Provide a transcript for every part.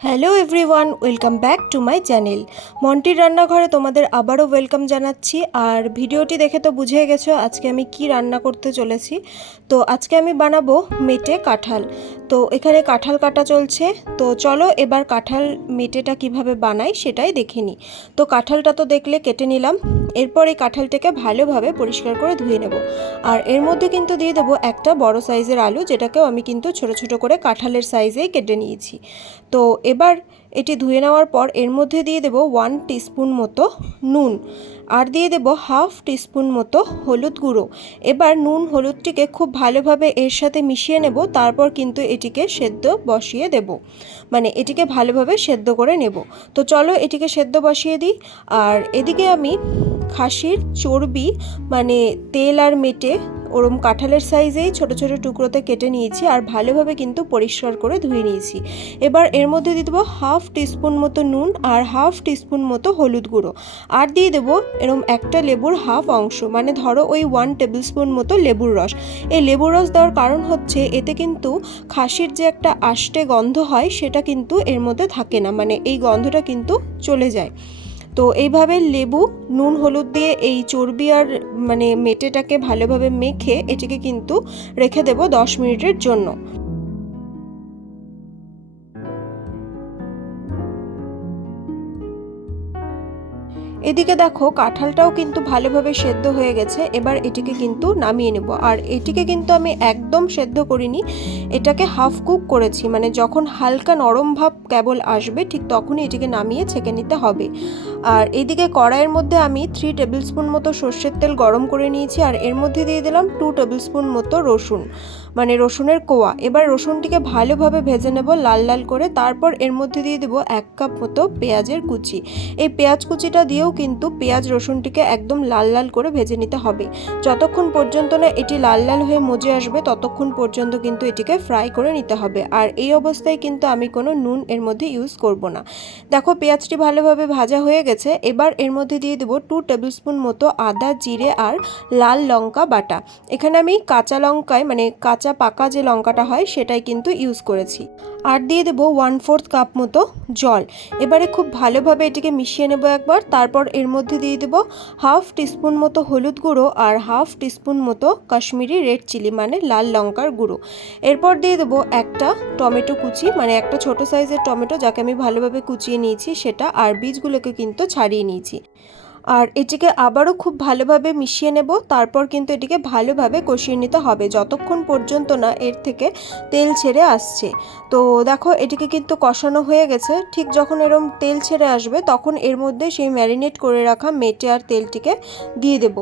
Hello everyone, welcome back to my channel. মন্টির রান্নাঘরে তোমাদের আবারও ওয়েলকাম জানাচ্ছি। আর ভিডিওটি দেখে তো বুঝে গেছো আজকে আমি কি রান্না করতে চলেছি। তো আজকে আমি বানাবো মেটে কাঁঠাল। তো এখানে কাঁঠাল কাটা চলছে। তো চলো এবার কাঁঠাল মেটেটা কিভাবে বানাই সেটাই দেখে নিই। তো কাঁঠালটা তো দেখলে কেটে নিলাম। এরপর এই কাঁঠালটাকে ভালোভাবে পরিষ্কার করে ধুয়ে নেব। আর এর মধ্যে কিন্তু দিয়ে দেবো একটা বড় সাইজের আলু, যেটাকেও আমি কিন্তু ছোট ছোট করে কাঁঠালের সাইজেই কেটে নিয়েছি। তো এবার এটি ধুয়ে নেওয়ার পর এর মধ্যে দিয়ে দেব 1 টিস্পুন মতো নুন, আর দিয়ে দেব হাফ টিস্পুন মতো হলুদ গুঁড়ো। এবার নুন হলুদটিকে খুব ভালোভাবে এর সাথে মিশিয়ে নেব। তারপর কিন্তু এটিকে সেদ্ধ বসিয়ে দেব, মানে এটিকে ভালোভাবে সেদ্ধ করে নেব। তো চলো এটিকে সেদ্ধ বসিয়ে দিই। আর এদিকে আমি খাসির চর্বি মানে তেল আর মেটে ওরম কাঁঠালের সাইজেই ছোট ছোট টুকরোতে কেটে নিয়েছি, আর ভালোভাবে কিন্তু পরিষ্কার করে ধুয়ে নিয়েছি। এবার এর মধ্যে দিয়ে দেবো হাফ টিস্পুন মতো নুন আর হাফ টিস্পুন মতো হলুদ গুঁড়ো, আর দিয়ে দেবো এরম একটা লেবুর হাফ অংশ, মানে ধরো ওই 1 টেবিল স্পুন মতো লেবুর রস। এই লেবুর রস দেওয়ার কারণ হচ্ছে এতে কিন্তু খাসির যে একটা আষ্টে গন্ধ হয় সেটা কিন্তু এর মধ্যে থাকে না, মানে এই গন্ধটা কিন্তু চলে যায়। তো এইভাবে লেবু নুন হলুদ দিয়ে এই চর্বি আর মানে মেটেটাকে ভালোভাবে মেখে এটিকে কিন্তু রেখে দেব 10 মিনিটের জন্য। এদিকে দেখো কাঁঠালটাও কিন্তু ভালোভাবে সেদ্ধ হয়ে গেছে। এবার এটিকে কিন্তু নামিয়ে নেব। আর এটিকে কিন্তু আমি একদম সেদ্ধ করিনি, এটাকে হাফ কুক করেছি, মানে যখন হালকা নরম ভাব কেবল আসবে ঠিক তখনই এটিকে নামিয়ে ছেঁকে নিতে হবে। আর এদিকে কড়াইয়ের মধ্যে আমি 3 টেবিল স্পুন মতো সর্ষের তেল গরম করে নিয়েছি, আর এর মধ্যে দিয়ে দিলাম 2 টেবিল স্পুন মতো রসুন, মানে রসুনের কোয়া। এবার রসুনটিকে ভালোভাবে ভেজে নেব লাল লাল করে। তারপর এর মধ্যে দিয়ে দেবো 1 কাপ মতো পেঁয়াজের কুচি। এই পেঁয়াজ কুচিটা দিয়েও কিন্তু পেঁয়াজ রসুনটিকে একদম লাল লাল করে ভেজে নিতে হবে। যতক্ষণ পর্যন্ত না এটি লাল লাল হয়ে মজে আসবে ততক্ষণ পর্যন্ত কিন্তু এটিকে ফ্রাই করে নিতে হবে। আর এই অবস্থায় কিন্তু আমি কোনো নুন এর মধ্যে ইউজ করব না। দেখো পেঁয়াজটি ভালোভাবে ভাজা হয়ে গেছে। এবার এর মধ্যে দিয়ে দেবো 2 টেবিল স্পুন মতো আদা জিরে আর লাল লঙ্কা বাটা। এখানে আমি কাঁচা লঙ্কায় মানে কাঁচা পাকা যে লঙ্কাটা হয় সেটাই কিন্তু ইউজ করেছি। আর দিয়ে দেবো 1/4 কাপ মতো জল। এবারে খুব ভালোভাবে এটিকে মিশিয়ে নেব একবার। তারপর এর মধ্যে দিয়ে দেবো হাফ টিস্পুন মতো হলুদ গুঁড়ো আর হাফ টিস্পুন মতো কাশ্মীরি রেড চিলি মানে লাল লঙ্কার গুঁড়ো। এরপর দিয়ে দেবো একটা টমেটো কুচি, মানে একটা ছোট সাইজের টমেটো যাকে আমি ভালোভাবে কুচিয়ে নিয়েছি সেটা, আর বীজগুলোকে কিন্তু ছাড়িয়ে নিয়েছি। আর এটিকে আবারও খুব ভালোভাবে মিশিয়ে নেব। তারপর কিন্তু এটিকে ভালোভাবে কষিয়ে নিতে হবে যতক্ষণ পর্যন্ত না এর থেকে তেল ছেড়ে আসছে। তো দেখো এটিকে কিন্তু কষানো হয়ে গেছে। ঠিক যখন এরম তেল ছেড়ে আসবে তখন এর মধ্যে সেই ম্যারিনেট করে রাখা মেটে আর তেলটিকে দিয়ে দেব।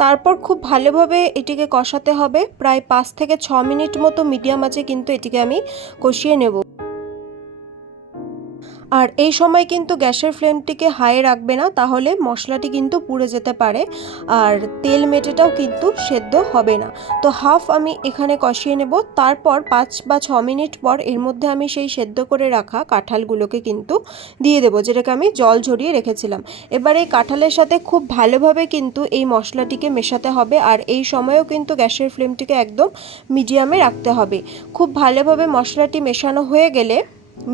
তারপর খুব ভালোভাবে এটিকে কষাতে হবে, প্রায় 5 থেকে 6 মিনিট মতো মিডিয়াম আঁচে কিন্তু এটিকে আমি কষিয়ে নেব। আর এই সময় কিন্তু গ্যাসের ফ্লেমটিকে হাই রাখবে না, তাহলে মশলাটি কিন্তু পুড়ে যেতে পারে আর তেল মেটেটাও কিন্তু সেদ্ধ হবে না। তো হাফ আমি এখানে কষিয়ে নেব। তারপর 5 বা 6 মিনিট পর এর মধ্যে আমি সেই সেদ্ধ করে রাখা কাঁঠালগুলোকে কিন্তু দিয়ে দেবো, যেটাকে আমি জল ঝরিয়ে রেখেছিলাম। এবার এই কাঁঠালের সাথে খুব ভালোভাবে কিন্তু এই মশলাটিকে মেশাতে হবে, আর এই সময়েও কিন্তু গ্যাসের ফ্লেমটিকে একদম মিডিয়ামে রাখতে হবে। খুব ভালোভাবে মশলাটি মেশানো হয়ে গেলে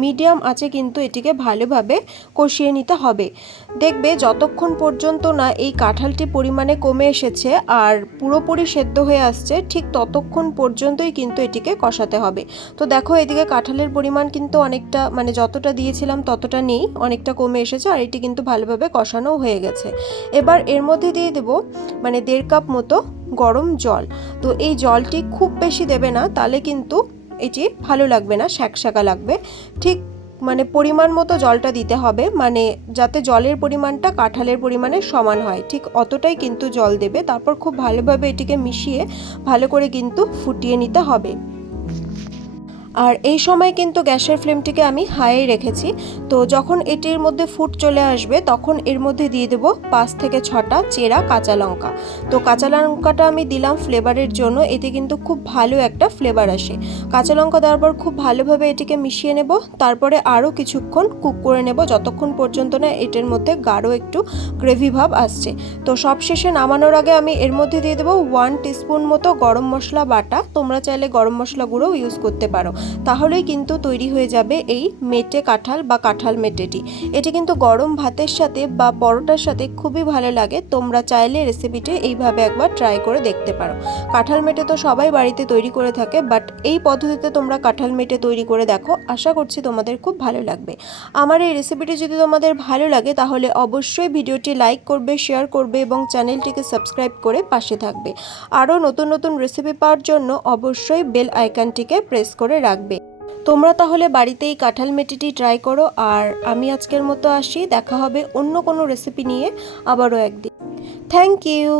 মিডিয়াম আঁচে কিন্তু এটিকে ভালোভাবে কষিয়ে নিতে হবে। দেখবে যতক্ষণ পর্যন্ত না এই কাঁঠালটি পরিমাণে কমে এসেছে আর পুরোপুরি সেদ্ধ হয়ে আসছে ঠিক ততক্ষণ পর্যন্তই কিন্তু এটিকে কষাতে হবে। তো দেখো এদিকে কাঁঠালের পরিমাণ কিন্তু অনেকটা, মানে যতটা দিয়েছিলাম ততটা নেই, অনেকটা কমে এসেছে, আর এটি কিন্তু ভালোভাবে কষানো হয়ে গেছে। এবার এর মধ্যে দিয়ে দেবো মানে 1.5 কাপ মতো গরম জল। তো এই জলটি খুব বেশি দেবে না, তাহলে কিন্তু এটি ভালো লাগবে না, শ্যাকশ্যাকা লাগবে। ঠিক মানে পরিমাণ মতো জলটা দিতে হবে, মানে যাতে জলের পরিমাণটা কাঁঠালের পরিমাণের সমান হয় ঠিক অতটাই কিন্তু জল দেবে। তারপর খুব ভালোভাবে এটিকে মিশিয়ে ভালো করে কিন্তু ফুটিয়ে নিতে হবে। আর এই সময় কিন্তু গ্যাসের ফ্লেমটিকে আমি হাই রেখেছি। তো যখন এটির মধ্যে ফুট চলে আসবে তখন এর মধ্যে দিয়ে দেবো 5 থেকে 6টা চেরা কাঁচা লঙ্কা। তো কাঁচা লঙ্কাটা আমি দিলাম ফ্লেভারের জন্য, এতে কিন্তু খুব ভালো একটা ফ্লেভার আসে। কাঁচা লঙ্কা দেওয়ার পর খুব ভালোভাবে এটিকে মিশিয়ে নেব। তারপরে আরও কিছুক্ষণ কুক করে নেব যতক্ষণ পর্যন্ত না এটার মধ্যে গাঢ় একটু গ্রেভি ভাব আসছে। তো সবশেষে নামানোর আগে আমি এর মধ্যে দিয়ে দেবো 1 টিস্পুন মতো গরম মশলা বাটা। তোমরা চাইলে গরম মশলা গুঁড়োও ইউজ করতে পারো। তাহলেই কিন্তু তৈরি হয়ে যাবে এই মেটে কাঁঠাল বা কাঁঠাল মেটেটি। এটি কিন্তু গরম ভাতের সাথে বা পরোটার সাথে খুবই ভালো লাগে। তোমরা চাইলে রেসিপিটি এইভাবে একবার ট্রাই করে দেখতে পারো। কাঁঠাল মেটে তো সবাই বাড়িতে তৈরি করে থাকে, বাট এই পদ্ধতিতে তোমরা কাঁঠাল মেটে তৈরি করে দেখো, আশা করছি তোমাদের খুব ভালো লাগবে। আমার এই রেসিপিটি যদি তোমাদের ভালো লাগে তাহলে অবশ্যই ভিডিওটি লাইক করবে, শেয়ার করবে এবং চ্যানেলটিকে সাবস্ক্রাইব করে পাশে থাকবে। আরও নতুন নতুন রেসিপি পাওয়ার জন্য অবশ্যই বেল আইকনটিকে প্রেস করে রাখবে। তোমরা তাহলে বাড়িতেই কাঁঠাল মেটেটি ট্রাই করো। আর আমি আজকের মতো আসি, দেখা হবে অন্য কোনো রেসিপি নিয়ে আবারও একদিন। Thank you.